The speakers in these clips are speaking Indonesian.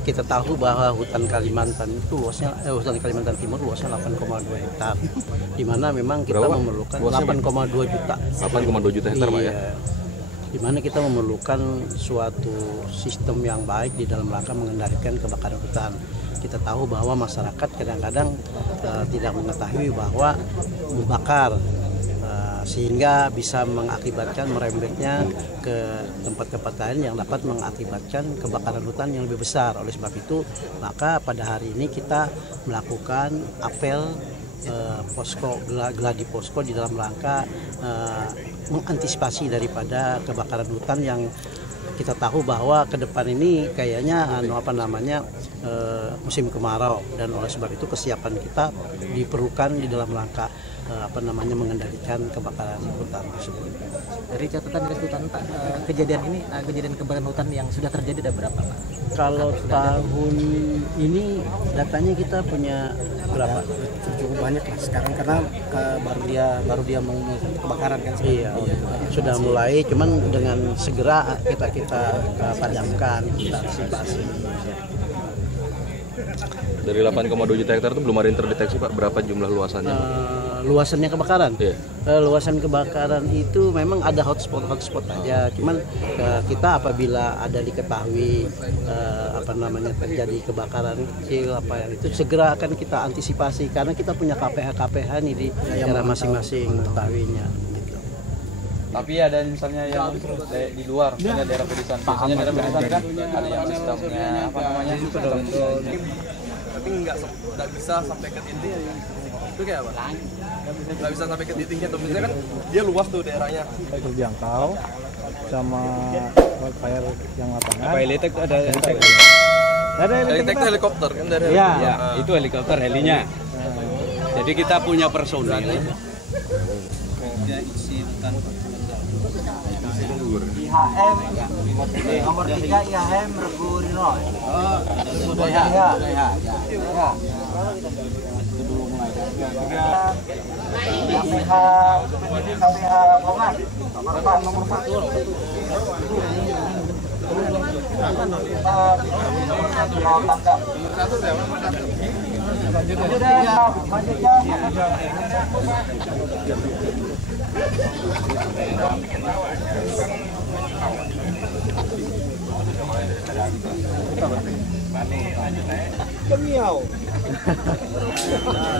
Kita tahu bahwa hutan Kalimantan itu luasnya hutan Kalimantan Timur luasnya 8,2 hektar, di mana memang kita memerlukan 8,2 juta. 8,2 juta hektar, Pak ya. Di mana kita memerlukan suatu sistem yang baik di dalam rangka mengendalikan kebakaran hutan. Kita tahu bahwa masyarakat kadang-kadang tidak mengetahui bahwa membakar sehingga bisa mengakibatkan merembetnya ke tempat-tempat lain yang dapat mengakibatkan kebakaran hutan yang lebih besar. Oleh sebab itu, maka pada hari ini kita melakukan apel gladi posko di dalam rangka mengantisipasi daripada kebakaran hutan yang kita tahu bahwa ke depan ini kayaknya musim kemarau, dan oleh sebab itu kesiapan kita diperlukan di dalam rangka mengendalikan kebakaran hutan tersebut. Dari catatan Dinas Hutan, Pak, kejadian kebakaran hutan yang sudah terjadi ada berapa, Pak? Kalau tahun ini datanya kita punya berapa? Cukup banyak lah sekarang karena baru dia mengumumkan kebakaran kan. Iya, sudah mulai, cuman dengan segera kita padamkan, kita antisipasi. Dari 8,2 juta hektar itu belum ada yang terdeteksi, Pak, berapa jumlah luasannya? Luasannya kebakaran? Iya. Luasan kebakaran itu memang ada hotspot aja, cuman kita apabila ada diketahui terjadi kebakaran kecil itu segera akan kita antisipasi, karena kita punya KPH nih di daerah masing-masing mengetahuinya. Tapi ada misalnya yang di luar, misalnya daerah pedesaan. Biasanya daerah pedesaan kan ada yang sistemnya tapi nggak bisa sampai ke titik itu kayak apa? Nggak bisa sampai ke titiknya tuh, misalnya kan dia luas tuh daerahnya terjangkau sama wildfire yang lapangan. Apa helitek ada helitek itu helikopter kan dari ya, itu helikopter helinya. Jadi kita punya personil. IHM nomor 3 IHM Regu Rino. KPH Bongan nomor 1.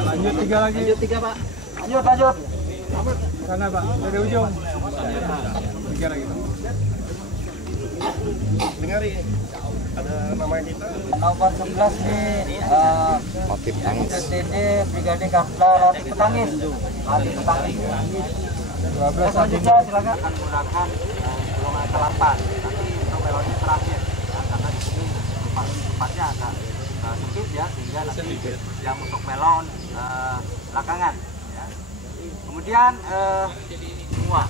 Lanjut 3 lagi. Lanjut 3, Pak. Lanjut. Sana, Pak, dari ujung. 3 lagi. Dengar ada nama kita Nomor 11 nih Motif tangis. TTD Brigade Kaplar Rati Petangis. 12 selanjutnya silakan menggunakan golongan ke-8. Nanti untuk melodi terakhir karena di sini tempatnya agak sempit ya, sehingga nanti yang untuk melon belakangan ya. Kemudian semua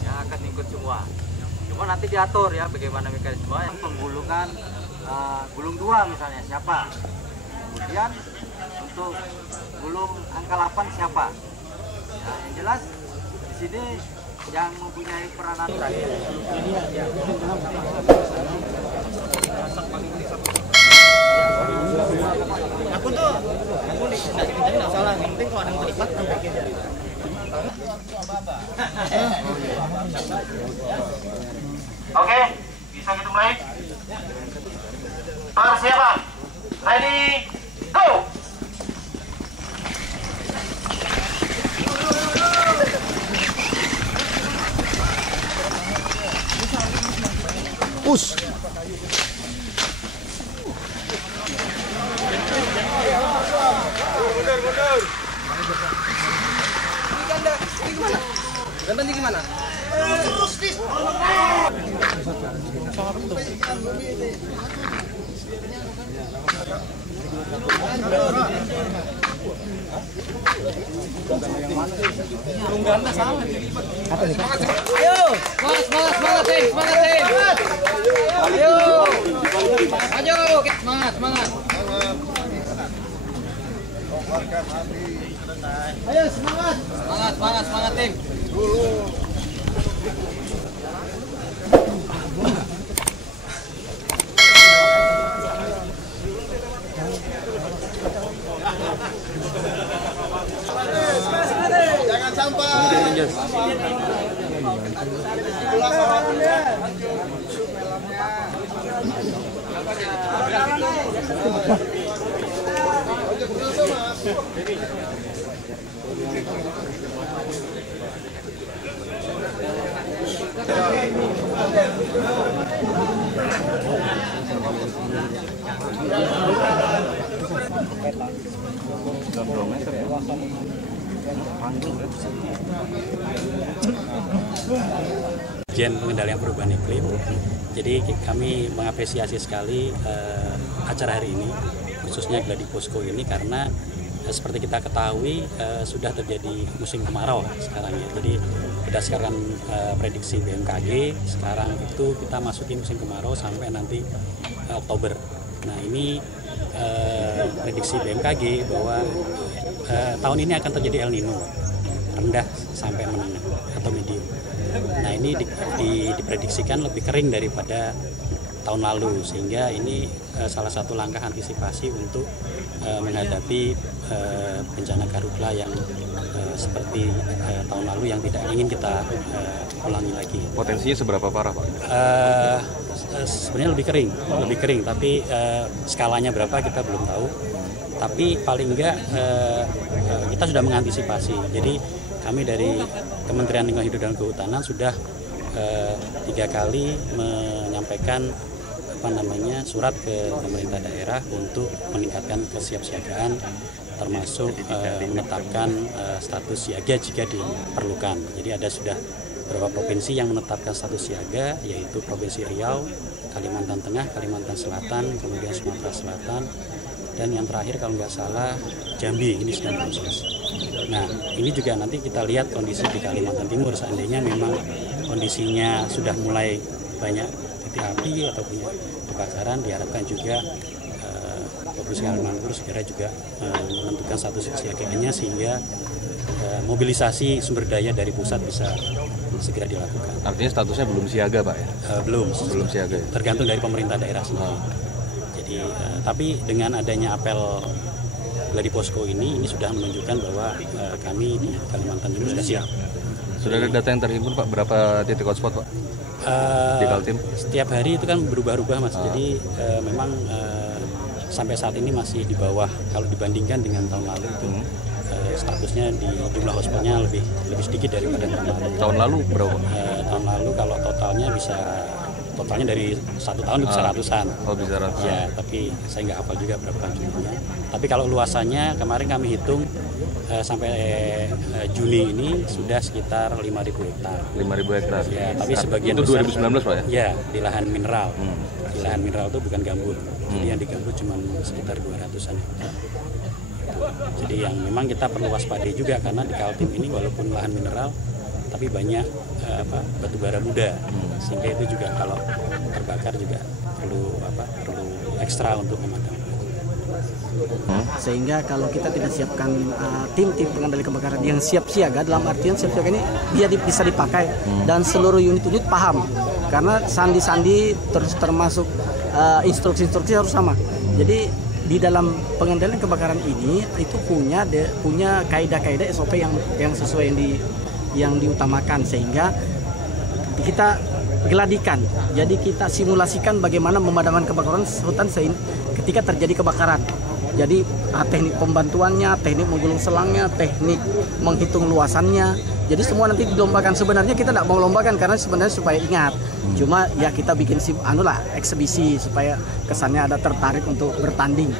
ya akan ikut semua. Cuma nanti diatur ya bagaimana mekanisme yang penggulungan gulung 2 misalnya siapa. Kemudian untuk gulung angka 8 siapa. Ya, yang jelas di sini yang mempunyai peranan Nggak salah, yang penting kalau ada yang terlibat sampai ke jari. Oke, bisa kita mulai. Persiapan. Ready, go. Push. Ini gimana? Ayo, semangat, Tim. Ayo. Ayo, semangat. Ayo, semangat, Tim. Dirjen Pengendalian Perubahan Iklim. Jadi kami mengapresiasi sekali acara hari ini, khususnya Gladi Posko ini, karena seperti kita ketahui sudah terjadi musim kemarau sekarang ya. Jadi berdasarkan prediksi BMKG, sekarang itu kita masuki musim kemarau sampai nanti Oktober. Nah ini prediksi BMKG bahwa tahun ini akan terjadi El Nino, rendah sampai menengah atau medium. Nah ini diprediksikan lebih kering daripada tahun lalu, sehingga ini salah satu langkah antisipasi untuk menghadapi bencana karhutla yang seperti tahun lalu yang tidak ingin kita ulangi lagi. Potensinya seberapa parah, Pak? Sebenarnya lebih kering, tapi skalanya berapa kita belum tahu. Tapi paling enggak kita sudah mengantisipasi. Jadi kami dari Kementerian Lingkungan Hidup dan Kehutanan sudah 3 kali menyampaikan surat ke pemerintah daerah untuk meningkatkan kesiapsiagaan, termasuk menetapkan status siaga jika diperlukan. Jadi ada sudah beberapa provinsi yang menetapkan status siaga, yaitu Provinsi Riau, Kalimantan Tengah, Kalimantan Selatan, kemudian Sumatera Selatan, dan yang terakhir kalau nggak salah Jambi, ini sedang proses. Nah ini juga nanti kita lihat kondisi di Kalimantan Timur, seandainya memang kondisinya sudah mulai banyak titik api atau punya kebakaran, diharapkan juga Provinsi Kalimantan Timur segera juga menentukan status siaganya, sehingga mobilisasi sumber daya dari pusat bisa segera dilakukan. Artinya statusnya belum siaga, Pak ya? Belum siaga ya? Tergantung dari pemerintah daerah sendiri. Jadi tapi dengan adanya apel Gladi Posko ini sudah menunjukkan bahwa kami di Kalimantan Timur sudah siap. Sudah ada data yang terhimpun, Pak? Berapa titik hotspot, Pak? Di Kaltim? Setiap hari itu kan berubah-ubah, Mas. Jadi memang sampai saat ini masih di bawah kalau dibandingkan dengan tahun lalu itu. Statusnya di jumlah hotspotnya lebih sedikit daripada tahun lalu. Tahun lalu berapa? Tahun lalu kalau totalnya dari 1 tahun bisa ratusan. Oh, bisa ratusan. Ya, tapi saya nggak hafal juga berapa jumlahnya. Tapi kalau luasannya kemarin kami hitung sampai Juni ini sudah sekitar 5.000 hektar. 5.000 hektar. Ya, tapi sebagian itu besar 2019, Pak ya? Ya, di lahan mineral. Di lahan mineral itu bukan gambut. Jadi yang digambut cuma sekitar 200-an hektar. Jadi yang memang kita perlu waspadai juga, karena di Kaltim ini walaupun lahan mineral tapi banyak batu bara muda, sehingga itu juga kalau terbakar juga perlu ekstra untuk memadamkan. Sehingga kalau kita tidak siapkan tim-tim pengendali kebakaran yang siap siaga, dalam artian siap siaga ini dia bisa dipakai dan seluruh unit-unit paham, karena sandi-sandi termasuk instruksi-instruksi harus sama. Jadi di dalam pengendalian kebakaran ini itu punya kaidah-kaidah SOP yang sesuai yang diutamakan, sehingga kita geladikan. Jadi kita simulasikan bagaimana memadamkan kebakaran hutan ketika terjadi kebakaran. Jadi teknik pembantuannya, teknik menggulung selangnya, teknik menghitung luasannya. Jadi semua nanti dilombakan. Sebenarnya kita tidak mau lombakan karena sebenarnya supaya ingat. Cuma ya kita bikin eksebisi supaya kesannya ada tertarik untuk bertanding.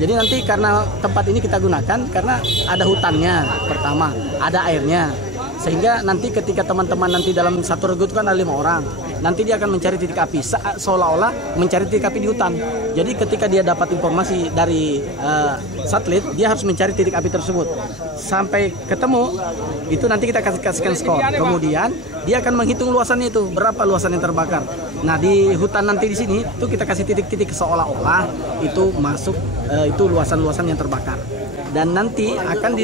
Jadi nanti karena tempat ini kita gunakan karena ada hutannya pertama, ada airnya. Sehingga nanti ketika teman-teman nanti dalam satu regu itu kan ada 5 orang, nanti dia akan mencari titik api seolah-olah mencari titik api di hutan. Jadi ketika dia dapat informasi dari satelit, dia harus mencari titik api tersebut sampai ketemu. Itu nanti kita kasihkan skor, kemudian dia akan menghitung luasannya itu berapa luasan yang terbakar. Nah di hutan nanti di sini tuh kita kasih titik-titik seolah-olah itu masuk itu luasan-luasan yang terbakar. Dan nanti akan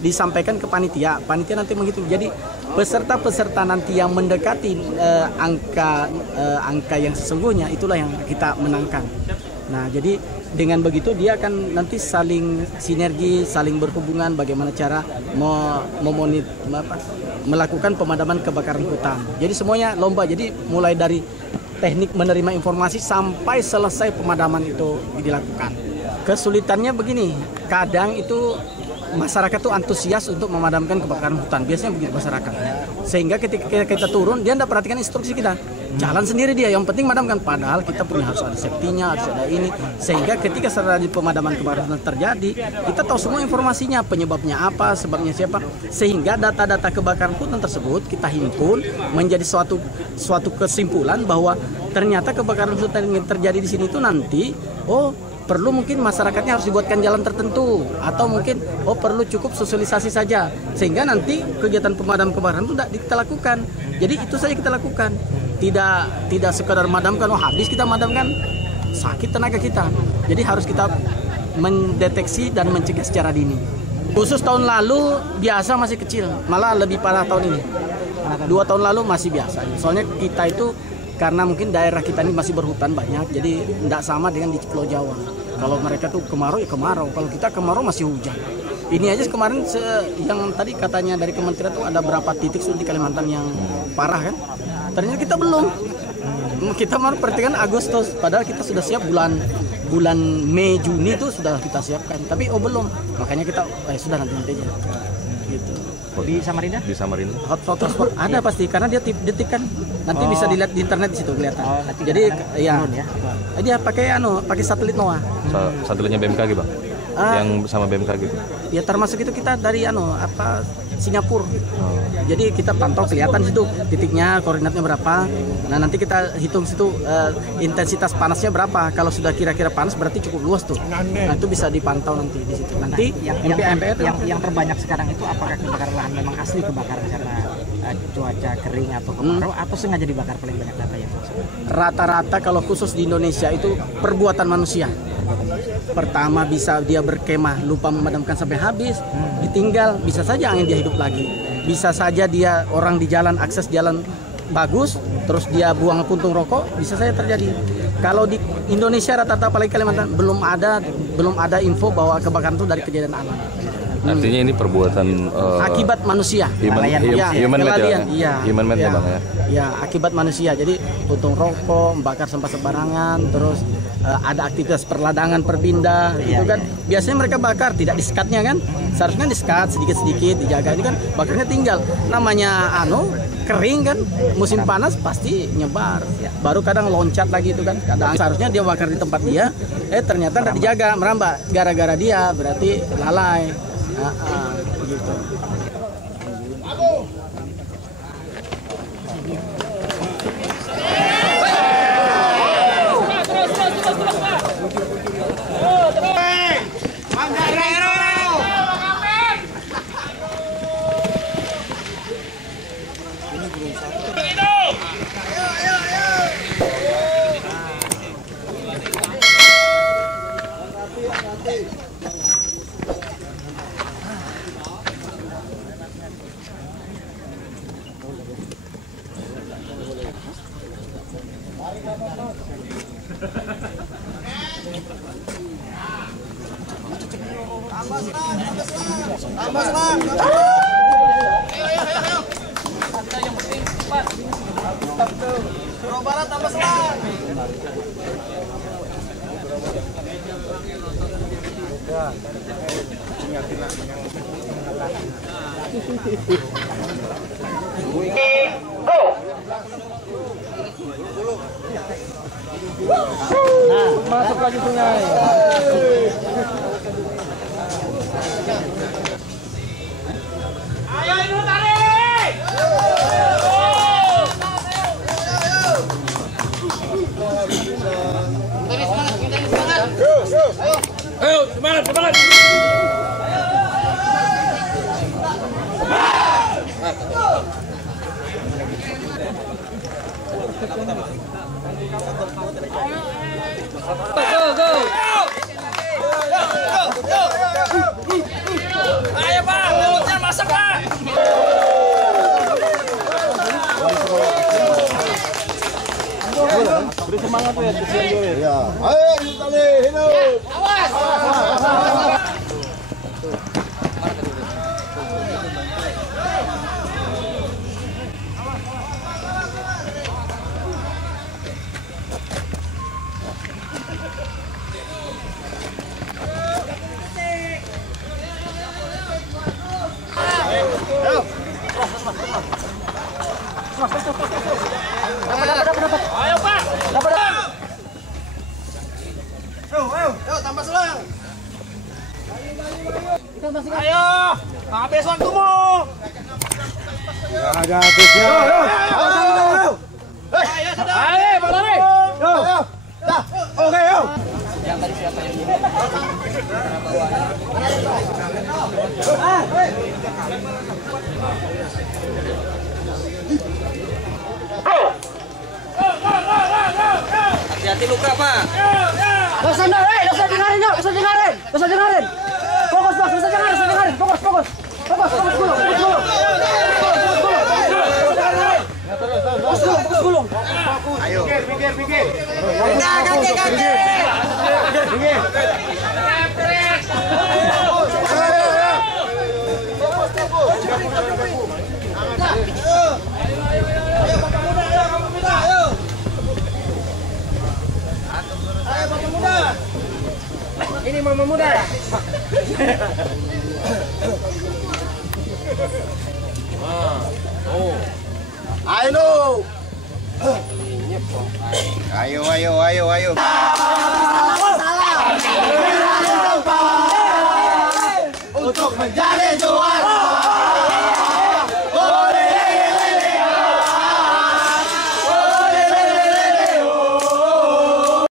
disampaikan ke panitia nanti menghitung. Jadi peserta-peserta nanti yang mendekati angka yang sesungguhnya itulah yang kita menangkan. Nah jadi dengan begitu dia akan nanti saling sinergi, saling berhubungan bagaimana cara melakukan pemadaman kebakaran hutan. Jadi semuanya lomba. Jadi mulai dari teknik menerima informasi sampai selesai pemadaman itu dilakukan. Kesulitannya begini, kadang itu masyarakat tuh antusias untuk memadamkan kebakaran hutan. Biasanya begitu masyarakat. Sehingga ketika kita turun, dia tidak perhatikan instruksi kita. Jalan sendiri dia, yang penting madamkan. Padahal kita punya harus ada safety-nya, harus ada ini. Sehingga ketika terjadi pemadaman kebakaran hutan terjadi, kita tahu semua informasinya, penyebabnya apa, sebabnya siapa. Sehingga data-data kebakaran hutan tersebut kita himpun menjadi suatu kesimpulan bahwa ternyata kebakaran hutan yang terjadi di sini itu nanti, perlu mungkin masyarakatnya harus dibuatkan jalan tertentu, atau mungkin perlu cukup sosialisasi saja, sehingga nanti kegiatan pemadam kebakaran itu tidak kita lakukan. Jadi itu saja kita lakukan, tidak sekadar madamkan, habis kita madamkan, sakit tenaga kita. Jadi harus kita mendeteksi dan mencegah secara dini. Khusus tahun lalu biasa masih kecil, malah lebih parah tahun ini. 2 tahun lalu masih biasa. Soalnya kita itu karena mungkin daerah kita ini masih berhutan banyak, jadi tidak sama dengan di Pulau Jawa. Kalau mereka tuh kemarau ya kemarau, kalau kita kemarau masih hujan. Ini aja kemarin yang tadi katanya dari kementerian tuh ada berapa titik sudah di Kalimantan yang parah kan? Ternyata kita belum. Kita mau perhatikan Agustus, padahal kita sudah siap bulan Mei Juni itu sudah kita siapkan, tapi belum. Makanya kita sudah nanti aja. Gitu. Di Samarinda? Di Samarinda. Hotspot ada pasti karena dia detik kan. Nanti bisa dilihat di internet di situ kelihatan. Jadi ya. Dia pakai satelit NOAA. Satelitnya BMKG, Bang. Yang sama BMKG gitu. Ya termasuk itu kita dari Singapura. Jadi kita pantau kelihatan situ titiknya, koordinatnya berapa. Nah, nanti kita hitung situ intensitas panasnya berapa. Kalau sudah kira-kira panas berarti cukup luas tuh. Nah, itu bisa dipantau nanti di situ. Nanti yang terbanyak sekarang itu apakah kebakaran lahan memang asli kebakaran karena cuaca kering atau kemarau atau sengaja dibakar paling banyak data yang rata-rata kalau khusus di Indonesia itu perbuatan manusia. Pertama bisa dia berkemah lupa memadamkan sampai habis, ditinggal, bisa saja angin dia hidup lagi. Bisa saja dia orang di jalan, akses jalan bagus, terus dia buang puntung rokok, bisa saja terjadi. Kalau di Indonesia rata-rata apalagi Kalimantan belum ada info bahwa kebakaran itu dari kejadian alam. Artinya ini perbuatan akibat manusia. Human made ya, Bang ya. Ya, akibat manusia. Jadi puntung rokok, membakar sampah sembarangan, terus ada aktivitas perladangan perpindah, gitu kan. Biasanya mereka bakar tidak disekatnya kan. Seharusnya disekat sedikit-sedikit, dijaga. Ini kan bakarnya tinggal. Namanya kering kan, musim panas pasti nyebar. Baru kadang loncat lagi itu kan. Kadang seharusnya dia bakar di tempat dia, ternyata tidak dijaga, merambat. Gara-gara dia berarti lalai. Gitu. Masuk lagi sungai. Ayo ini tarik. Semangat. Ayo semangat. Go. Ayo Pak, lewatnya masak Pak. Beri semangat ya, kesian Joel. Ya. Ayo tali, hidup. Awas. Ayo tambah selang. Ayo, habis waktumu. Ada habisnya. Ayo, berlari. Oke, yuk. Yang tadi siapa yang ini? Hati-hati luka, Pak. Gak usah dengerin yuk, gak usah dengerin. Fokus bos, gak usah dengerin, fokus dulu. Fokus dulu. Ayo. Pinggir. Kaki. Ini mama muda ya? Ayo. Untuk menjadi juara.